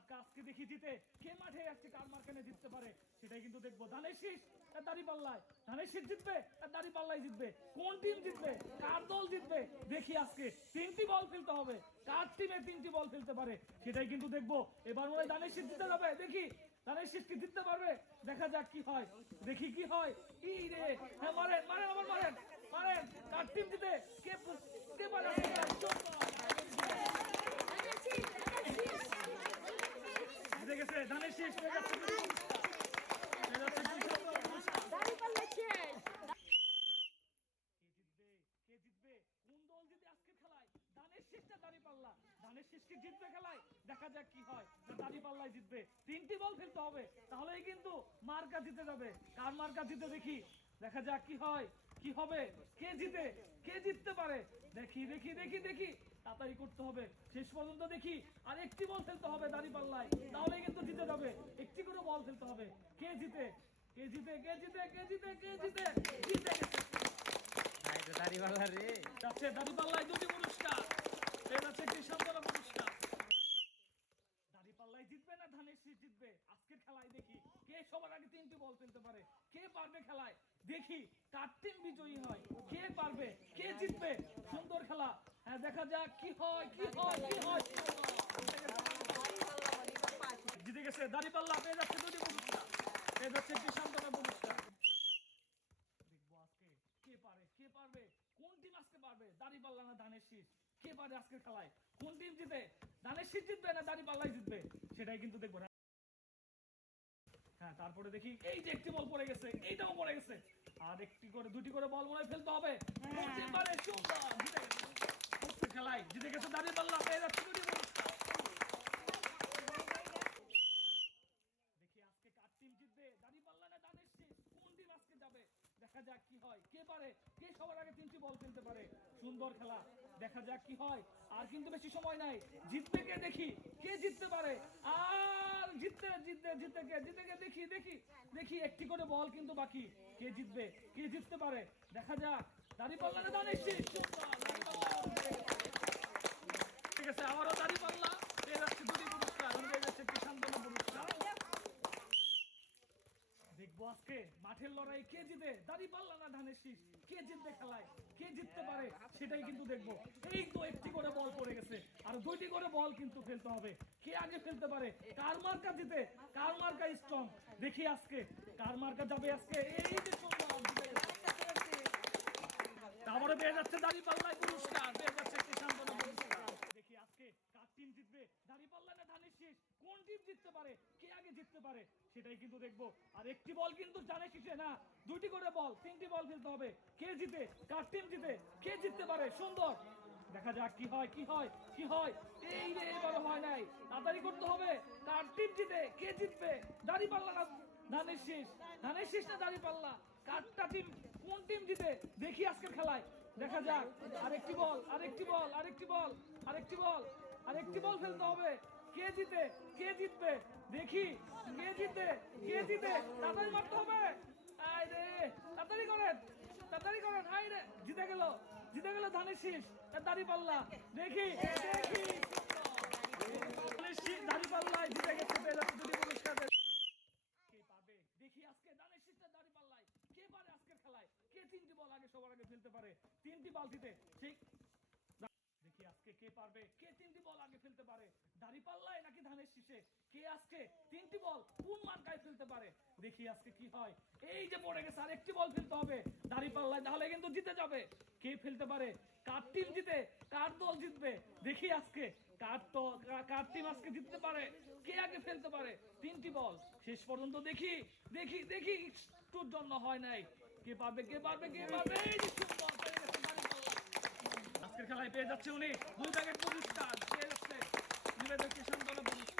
মার্কা আজকে দেখি জিতে কে মাঠে আজকে কার মার্কানে জিততে পারে, সেটাই কিন্তু দেখব। ধানের শীষ আর দাড়ি পাল্লায়। ধানের জিতবে আর দাড়ি পাল্লায় জিতবে। কোন টিম জিতবে, কার দল জিতবে, দেখি আজকে। তিনটি বল ফেলতে হবে। কার টিমে তিনটি বল ফেলতে পারে, সেটাই কিন্তু দেখব। এবার মনে হয় ধানের জিতে যাবে। দেখি ধানের শীষ কি জিততে পারবে? দেখা যাক কি হয়। দেখি কি হয়। ই রে হ্যাঁ মারেন মারেন, আবার মারেন। মারেন, কার টিম জিতে? কে কে পারে জিতে গেছে ধানের শীষ হয়ে যাচ্ছে হয়ে যাচ্ছে কে জিতবে কে জিতবে কোন দল জিতে আজকে খেলায় দানের শেষটা দাঁড়ি পাল্লা। শেষকে জিতবে খেলায়। দেখা যাক কি হয়। দাঁড়ি পাল্লায় জিতবে। তিনটি বল ফেলতে হবে। তাহলেই কিন্তু মার্কা জিতে যাবে। কার মার্কা জিতে দেখি। দেখা যাক কি হয় কি হবে। কে জিতে কে জিততে পারে? দেখি দেখি দেখি দেখি। তাড়াতাড়ি করতে হবে। শেষ পর্যন্ত দেখি। আর একটি বল ফেলতে হবে দাঁড়ি পাল্লায়। তাহলে কিন্তু জিতে যাবে। একটি করে বল ফেলতে হবে। কে জিতে কে জিতে কে জিতে কে জিতে কে জিতে জিতে দাড়িওয়ালা রে। যাচ্ছে দাড়িপাল্লায় দুটি পুরস্কার। দাড়িপাল্লায় জিতবে না পারবে খেলায়? দেখি সুন্দর খেলা। হ্যাঁ দেখা যাক কি হয় কি হয় কি হয়। জিতে গেছে দাড়িপাল্লা পেয়ে যাচ্ছে দুটি পুরস্কার। পেয়ে যাচ্ছে একটি সান্ত্বনা পুরস্কার। দেখব আজকে কে পারে, কে পারবে? কোন টিম আজকে পারবে? দাড়ি পাল্লা না ধানের শীষ? পারে আজকের খেলায়। কোন টিম জিতে ধানের শীষ জিতবে না দাড়ি পাল্লাই জিতবে? সেটাই কিন্তু দেখব। হ্যাঁ তারপরে দেখি এই যে একটি বল পড়ে গেছে এইটাও পড়ে গেছে। আর একটি করে দুটি করে বল মনে ফেলতে হবে। আজকের খেলায় জিতে গেছে দাড়ি পাল্লা পেয়ে যাচ্ছে দেখি আজকে কার টিম জিতবে? দাড়ি পাল্লা না দানের শেষ কোন টিম আজকে যাবে? দেখা যাক কি হয় কে পারে? কে সবার আগে তিনটি বল ফেলতে পারে? সুন্দর খেলা। দেখা যাক কি হয়। আর কিন্তু বেশি সময় নাই। জিতবে কে দেখি, কে জিততে পারে? আর জিততে জিততে জিততে কে জিতে কে দেখি দেখি দেখি, একটি করে বল কিন্তু বাকি। কে জিতবে, কে জিততে পারে? দেখা যাক। দাড়ি পাল্লা না দানের শেষ সুন্দর, দাঁড়িপাল্লা। ঠিক আছে আবারও দাড়ি পাল্লা পেয়ে যাচ্ছে দুটি পুরস্কার আমি পেয়ে যাচ্ছে একটি সান্ত্বনা পুরস্কার দেখব মাঠের লড়াই কে জিতে? দাড়ি পাল্লা না ধানের শীষ। কে জিতবে খেলায়? কে জিততে পারে? সেটাই কিন্তু দেখব। এই তো একটি করে বল পড়ে গেছে। আর দুইটি করে বল কিন্তু ফেলতে হবে। কে আগে ফেলতে পারে? কার মার্কা জিতে? কার মার্কা স্ট্রং দেখি আজকে। কার মার্কা যাবে আজকে? এই যে। তারপরে পেয়ে যাচ্ছে দাড়ি পাল্লায় পুরস্কার। পেয়ে যাচ্ছে একটি সান্ত্বনা পুরস্কার দেখি আজকে কার টিম জিতবে দাড়ি পাল্লা না ধানের শীষ কোন টিম জিততে পারে কে আগে জিততে পারে, সেটাই কিন্তু দেখব। আর একটি বল কিন্তু জানে শীষে, না, দুইটি করে বল, তিনটি বল ফেলতে হবে। কে জিতে, কার টিম জিতে, কে জিততে পারে, সুন্দর। দেখা যাক কি হয় কি হয় কি হয়। এই রে এবার হয় নাই। তাড়াতাড়ি করতে হবে, কার টিম জিতে, কে জিতবে? দাড়ি পাল্লা না, ধানের শীষ। ধানের শীষ না দাড়ি পাল্লা? কারটা টিম কোন টিম জিতে? দেখি আজকের খেলায়। দেখা যাক। আরেকটি বল আরেকটি বল আরেকটি বল আরেকটি বল আরেকটি বল ফেলতে হবে। কে জিতে, কে জিতবে? দেখি। কে জিতে তাড়াতাড়ি মারতে হবে। আয় রে, তাড়াতাড়ি করেন তাড়াতাড়ি করেন, আয় রে। জিতে গেল জিতে গেল ধানের শীষ দাড়ি পাল্লা। দেখি দেখি। দাড়ি পাল্লায় জিতে গেছে, পেয়ে যাচ্ছে দুটি পুরস্কার। পাবে? দেখি আজকে দানের শীষটা দাড়ি পাল্লায়। কে পারে আজকের খেলায়? কে তিনটি বল আগে সবার আগে ফেলতে পারে? তিনটি বালতিতে দেখি আজকে কে পারবে? কে তিনটি বল আগে ফেলতে পারে? দাড়ি পাল্লায় নাকি ধানের শীষে? কে আজকে তিনটি বল কোন মার্কায় ফেলতে পারে? দেখি আজকে কি হয়। এই যে পড়ে গেছে আর একটি বল ফেলতে হবে। দাড়ি পাল্লায় তাহলে কিন্তু জিতে যাবে। কে ফেলতে পারে? কার টিম জিতে? কার দল জিতবে? দেখি আজকে কার তো, কার টিম আজকে জিততে পারে? কে আগে ফেলতে পারে? তিনটি বল। শেষ পর্যন্ত দেখি দেখি দেখি। একটুর জন্য হয় নাই। কে পারবে কে পারবে কে পারবে এই যে সুন্দর পেয়ে গেছে দাড়িপাল্লা। আজকের খেলায় পেয়ে যাচ্ছে উনি। দুই জায়গায় পুরস্কার পেয়ে যাচ্ছে। নিবেদক কিষান দলে পুরস্কার